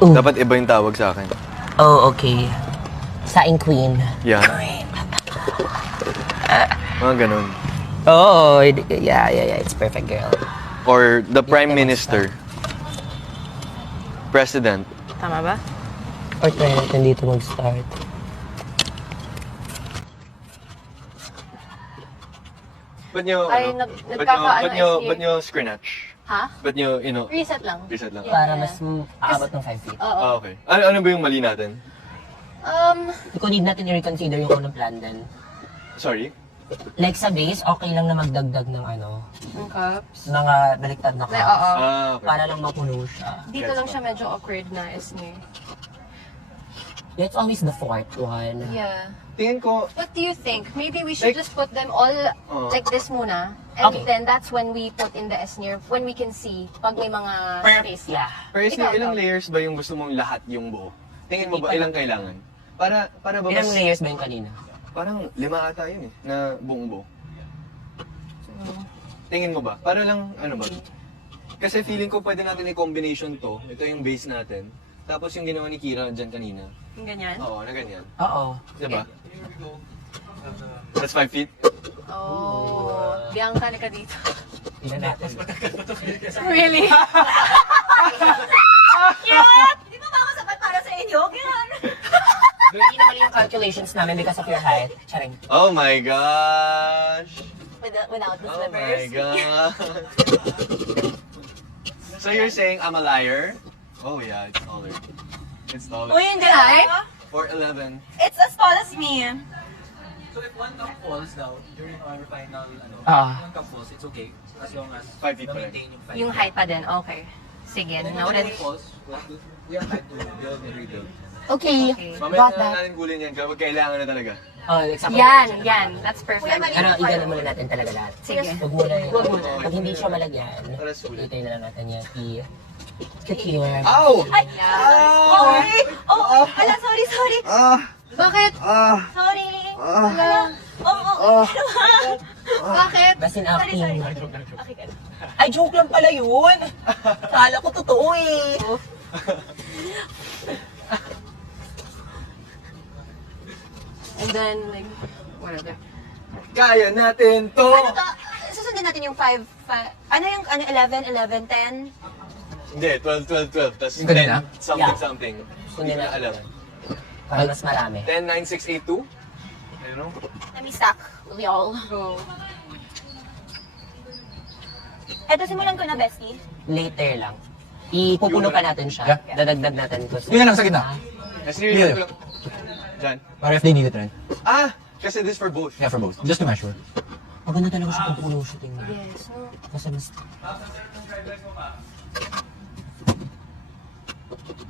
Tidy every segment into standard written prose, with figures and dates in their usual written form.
Ooh. Dapat iba yung tawag sa akin. Oh, okay. Saing queen. Yeah. Mga ganun. Oh, yeah. It's perfect, girl. Or the Prime naman Minister. President. Tama ba? Or try natin dito mag-start. Ba't nyo, Ay, ano? nagkakaano Ba't nyo screenatch? Ha? Ba't nyo, Reset lang. reset lang? Yeah. Para mas aabot ng 5 feet. Oo. Ah, okay. Ano ba yung mali natin? Kung need natin i-reconsider yung unang plan din. Sorry? Like sa base, okay lang na magdagdag ng Ang cups. mga baliktad na Oo. cups. Ah, okay. Para lang mapuno siya. Dito lang siya medyo awkward na Esme. It's always the fourth one. Yeah. Tingin ko, What do you think? Maybe we should Like- just put them all like this muna. And Okay. then that's when we put in the S-near, when we can see pag may mga space. Yeah. pero Ikaw, ilang ikaw. layers ba yung gusto mong lahat yung buo? Tingin mo ba ilang kailangan? Para ba Ilang mas, layers ba yung kanina? parang 5 ata yun eh, na buong buo. Tingin mo ba? Para lang, ano ba? Kasi feeling ko pwede natin i-combination to. Ito yung base natin. Tapos yung ginawa ni Kira dyan kanina. Yung ganyan? Oo, na ganyan. Oo. Diba? That's 5 feet? Oh. Bianca ka dito. Ilan natin? Really? Di ba baka sapat para sa inyo? Ganyan. Hindi naman yung calculations namin because of your height. Charing. Oh my gosh! Without the Oh my slippers. god! So you're saying I'm a liar? Oh yeah, it's taller. It's taller. Uy, hindi ay. 4'11". It's as tall as me. So if one cup falls down during our final, one cup falls, it's okay. As long as 5 feet pa rin. maintain yung 5 Yung height pa din. Okay. Sige. And then when Noted. it falls, we have time to build and rebuild. Okay. Okay. Mamaya na natin gulin yan kapag kailangan na talaga. Oh, example. Yan. That's perfect. Ano, iganan muna natin talaga lahat. Sige. Huwag muna. Pag hindi siya malagyan, Para sulit. itay na lang natin yan. Secure. Ow! Ay! Sorry! Oh, ala, sorry. Bakit? Sorry. Wala. Oh. Bakit? Basin acting. Okay, ka. Ay, joke lang pala yun. Kala ko totoo eh. And then, like, whatever. Kaya natin to! Susundin natin yung 5, ano yung 11, 11, 10? Hindi, 12. Tapos Yung kanina? 10 something Yeah. something. Hindi Sundin ko na natin. alam. Para mas marami. 10, 9, 6, 8, 2? I don't know. Let me stack. Y'all. Go. Eto, simulan ko na, bestie. Later lang. Ipupuno pa natin siya. Yeah. Dadagdag natin ko. Yun lang sa gitna. Kasi Yeah. yun lang. Dyan. Para if they need it, right? Ah! Kasi this for both. Yeah, for both. Just to measure. Maganda talaga siya kung puno siya tingnan. Yes, no? Kasi mas...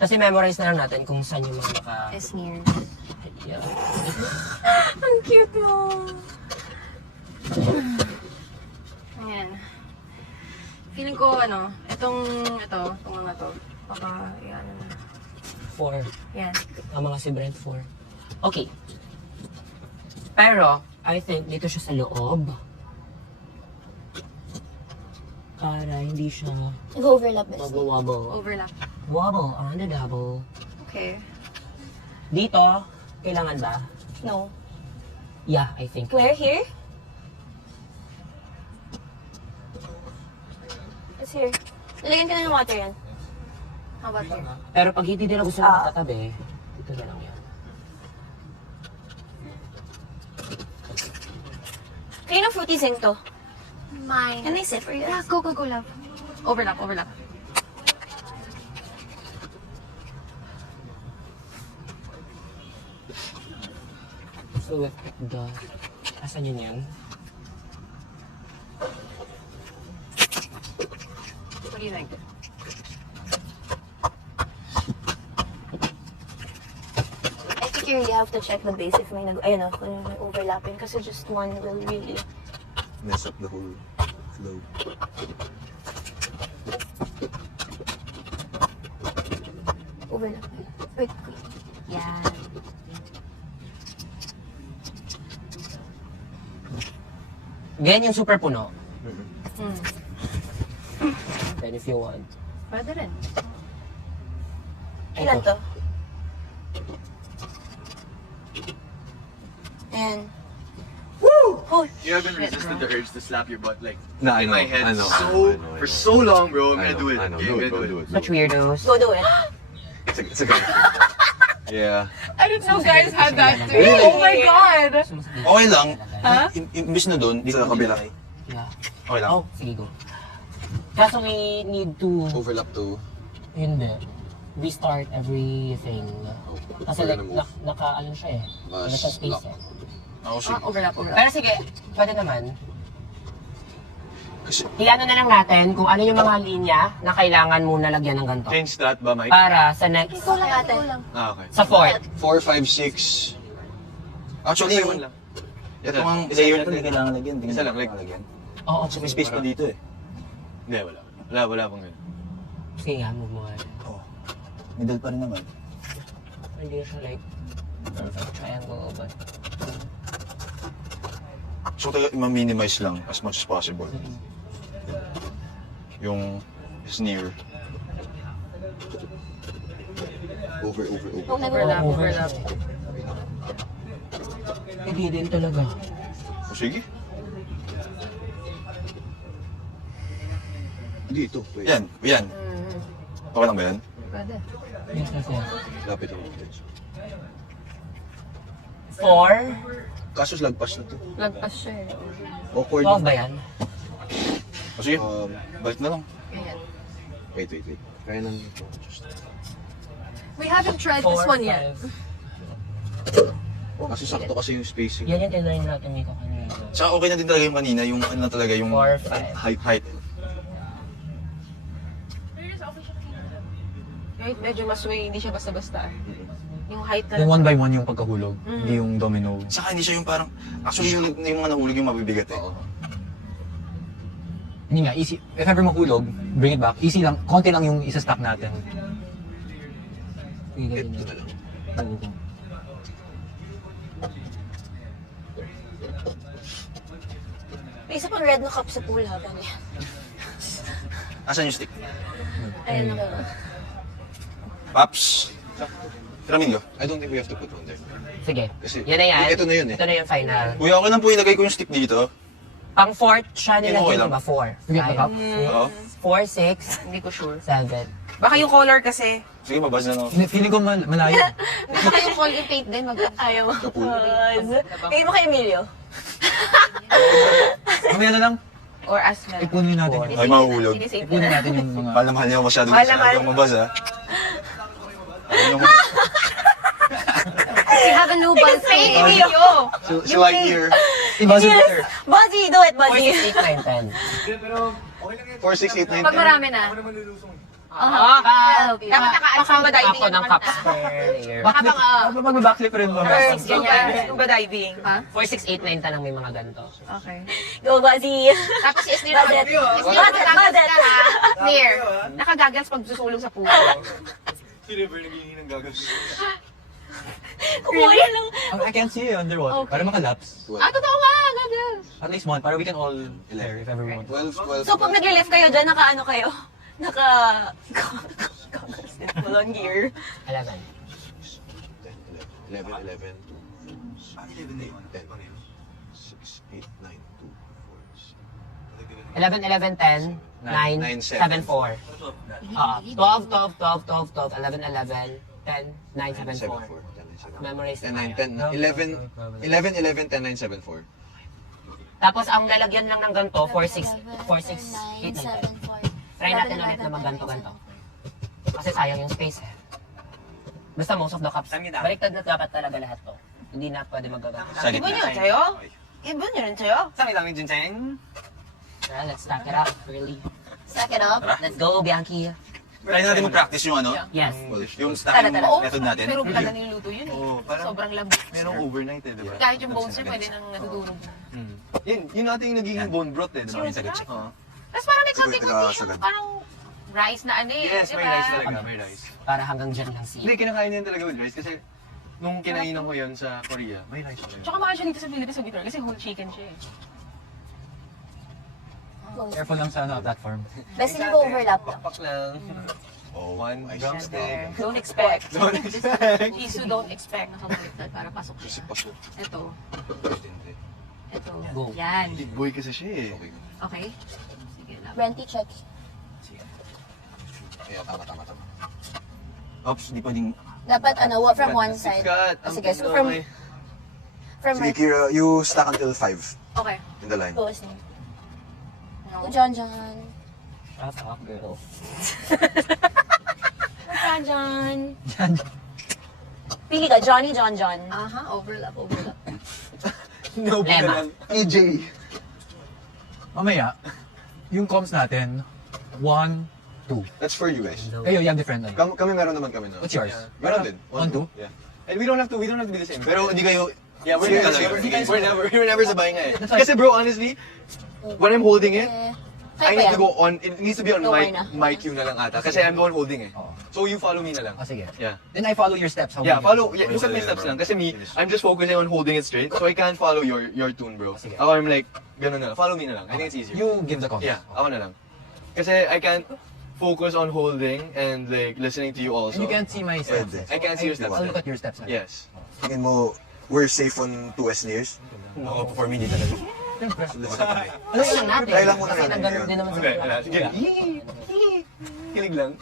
Kasi memorize na lang natin kung saan yung mga naka... S-near. Yeah. Ang cute mo. Ayan. Feeling ko, itong mga to. Baka, yan. 4. Yan. Ang mga si Brent 4. Okay. Pero, I think dito siya sa loob. Para hindi siya Nag-overlap, bestie. mag-wobble. Overlap. Wobble on the double. Okay. Dito, kailangan ba? No. Yeah, I think. Where? Here? It's here. Lalagyan ka na ng water yan. How about here? Pero pag hindi nila gusto mo tatabi, dito na lang yan. Kayo ng fruity zing to. Mine. Can I sit for you? Yeah, go, love. Overlap. So, the... Asan yun yan? What do you think? I think you really have to check the base if may kung may overlapping kasi just one will really... Mess up the whole flow. Overlap. Wait. Yan. Ganyan yung super puno. Then if you want. Pwede rin. Ilan to? And... Woo! Oh, You haven't resisted the urge to slap your butt like Na, in my head I know. for so long, bro. I'm gonna do it. I know. Okay, I'm gonna do it. Such weirdos. go do it. It's a guy. Yeah. I didn't know guys had that too. Really? Oh my God! Okay lang. Imbis na doon, di Sa ko kabila. Yeah. Okay lang. Oh, sige go. Kaso we need to, Overlap to. hindi, restart everything. Kasi like, naka-ano siya eh. Mas Nasa space lock. eh. Ako sige. Overlap. Pero sige, pwede naman. Kasi, Iano na lang natin kung ano yung mga linya na kailangan muna lagyan ng ganito. Change that ba, Mike? Para sa next, Kulang natin. Ah, okay. sa fourth. 4, 5, 6. Actually, Isa yung... lang. Ito ang Isa layer lang. to, hindi kailangan lagyan. Hindi Isa lang, kailangan like- lagyan. Oo, Kasi may space pa dito eh. Hindi, wala. Wala pang ganun. sige nga, move mo nga. Oh. Middle pa rin naman. Hindi siya like, perfect triangle, but... So, kaya ma-minimize lang as much as possible. Yung sneer. Over. Kung nag-overlap. Overlap. Hindi din talaga. O sige. Hindi, ito. Wait. Yan. Okay lang ba yan? Pwede. Yes, yes, yes. Lapit ako. 4, Kaso lagpas na to. Lagpas siya eh. Awkward. 12 ba yan? O sige, balik na lang. Wait. Kaya nang ito. We haven't tried 4, this one yet. 5. Kasi sakto kasi yung spacing. Yan yung tinry natin Miko kanina. Tsaka okay na din talaga yung kanina, yung ano na talaga, yung 4, 5. height. Right? Medyo masway, hindi siya basta-basta. Yung height na Yung one by one yung pagkahulog, hindi yung domino. Saka hindi siya yung parang, actually yung mga nahulog yung mabibigat eh. Hindi nga, easy. If ever mahulog, bring it back. Easy lang, konti lang yung isa-stack natin. Sige, ganyan. Ito na lang. Oo. May isa pang red na cup sa pool habang yan. Asan yung stick? Ayun na kayo. Paps! Tiramin ko. I don't think we have to put one there. Sige. Kasi, Yan na yan. ito na yun eh. Ito na yung final. Kuya, okay lang po ilagay ko yung stick dito. Pang fourth siya Okay nilagyan, lang. diba? 4. Sige, pag-up. Oo. 4, 6, Hindi ko sure. 7. Baka yung color kasi. Sige, mabas na lang. Hindi, feeling ko malayo. Baka yung color, yung paint din. Ayaw mo. Kapul. Bigay mo kay Emilio. Mamaya na lang, Or as well. ipunin natin. Ay, mahulog. Ipunin natin yung mga... Mahal na mahal niya ako masyado. Mahal na mahal. Ayaw mabas ha. Ayaw mo. We have a new buzz Fake here. Emilio! Si Lightyear. Ibasa better. Buzzy, do it, 4, Buzzy. 6, 8, 9, 10. 4, 6, 8, 9, Pag 10. marami na. Dapat naka-scuba diving Ako ng naman cups tayo. per layer. Habang Mag-backflip rin mo. first, ganyan. Scuba diving. Ha? 4, 6, 8, 9 tanang may mga ganito. Okay. Go, Buzzy. Tapos si Sneer, Budget. naka-goggles ka ha? Sneer, naka-goggles pag susulong sa pool. Si River naghihingi ng gagas. Kumuha yan lang. I can't see you underwater. Para makalaps. Totoo nga, goggles. At least one, para we can all share if ever we want. 12, 12. So, pag nagle-left kayo dyan, naka-ano kayo? Goggles din. Full on gear. 11. 11, 11, 11 na yun. 10, 6, 8, 9, 2, 4, 11, 11, 10, 9, 7, 4. 12, 12, 12, 12, 12, 11, 11, 10, 9, 7, 4. 4. Memorize 10, na 9, kaya. 10, 11, 11, 10, 9, 7, 4. Tapos ang lalagyan lang ng ganito, 4, 6, 8, 9, 10. Try natin ulit na mag-ganto-ganto. Kasi sayang yung space eh. Basta most of the cups, baliktad na dapat talaga lahat to. Hindi na pwede mag-ganto. Sa Iba gitna. yun sa'yo? Iba yun sa'yo? Well, let's stack it up, really. Stack it up. Let's go, Bianchi. Try natin mag-practice yung ano, Yes. yung stacking Tara. method natin. Pero talaga niluto yun eh. Oo, parang- Sobrang lambot. Merong overnight eh, di ba? Kahit yung bones niya pwede nang natutulog. Yun ating nagiging bone broth eh, di ba? Sagad siya. Oo. Tapos parang may Siguro konti-konti yung sagad. parang rice na ano eh. Yes, di may ba? rice talaga, may rice. Para hanggang dyan lang Hindi, siya. kinakain yan talaga with rice kasi nung kinainan ko yun sa Korea, may rice talaga. Tsaka makasya dito sa Philippines sa Bitor kasi whole chicken siya eh. Careful lang sa ano, platform. Best hindi ko overlap lang. Pak lang. Oh, One I see. drumstick. Don't expect. Don't expect. Jisoo, don't expect. Nakabaliktad para pasok Kasi siya. pasok. Ito. Ito. Go. Yan. Big boy kasi siya eh. Okay? Sige lang. Renty check. Kaya tama. Oops, di pwedeng... Dapat from one side. Cut. Sige, so from Sige, right. Kira, you stack until 5 Okay. in the line. Go, Sneer. Oh, John. Shut up, girl. John. Pili ka, Johnny, John. Aha, overlap. No, Lema. EJ. Mamaya, yung comms natin, 1, 2. That's for you guys. Kayo, yung different na yun. Kami meron naman kami na. What's yours? Meron din. 1, 2? Yeah. And we don't have to be the same. Pero hindi kayo... Yeah, we're Sige, never, sige, we're never sabay nga eh. That's right. Kasi bro, honestly, when I'm holding it, I need Kaya to go on, it needs to be on Go my na. my cue na lang ata. Kasi I'm the one holding eh. Oo. So you follow me na lang. Ah, sige. Yeah. Then I follow your steps. Yeah, follow, yeah, look at my steps lang. Kasi me, I'm just focusing on holding it straight, so I can't follow your tune, bro. Sige. Ako, I'm like, ganun na lang. Follow me na lang. I think it's easier. You give the comms. Yeah, ako na lang. Kasi I can't focus on holding and like listening to you And also. you can't see my steps. Pwede. I can't see your steps. I'll look at your steps. Yes. Tingin mo, we're safe on 2 sneers? Ako, for me, hindi talaga. Ano lang natin? Try lang muna Kasi natin nagganong yun. din naman sa Okay, kanila. sige. Kilig lang.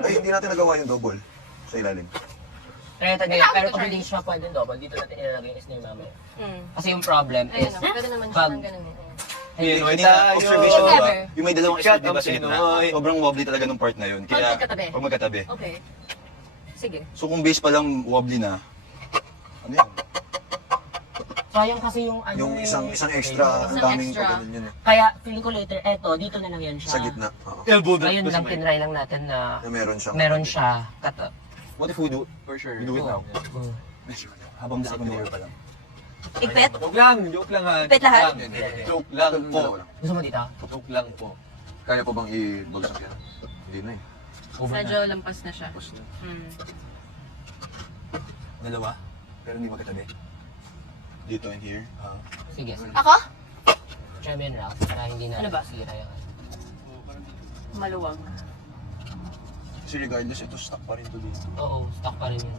Ay, hindi natin nagawa yung double sa ilalim. Kaya tayo, pero kung hindi siya pwedeng double, dito natin ilalagay yung snare mamaya. Kasi yung problem Ayun is, na. Pwede naman siya pag ng ganun. Pinoy Kanina, tayo. observation ko ba? Never. Yung may dalawang Cut SNR di ba ang sa gitna? Pinoy. Sobrang wobbly talaga nung part na yun. Kaya, Pag magkatabi. Pag magkatabi. Okay. Sige. So kung base pa lang wobbly na, ano yan? sayang kasi yung ano Yung eh. isang extra, Isang daming extra. pa ganun yun eh. Kaya feeling ko later, eto, dito na lang yan siya. Sa gitna. Oo. Elbow Ngayon lang tinry lang natin na Na meron siyang... meron siya. Kata. What if we do? For sure. We do it now. Oh. Habang sa second layer pa lang. Ipit? Joke lang ha. Ipit lahat? Joke lang po. Dalawa lang. Gusto mo dito? Joke lang po. Kaya pa bang i-bagsak yan? Hindi na eh. Medyo lampas na siya. Tapos na. Dalawa. Pero hindi magkatabi. Dito and here. Sige. Ako? Try mo yun, Ralph, para hindi na Ano ba? sira yung Maluwang. Kasi regardless, ito stuck pa rin to dito. Oo, stock pa rin yun.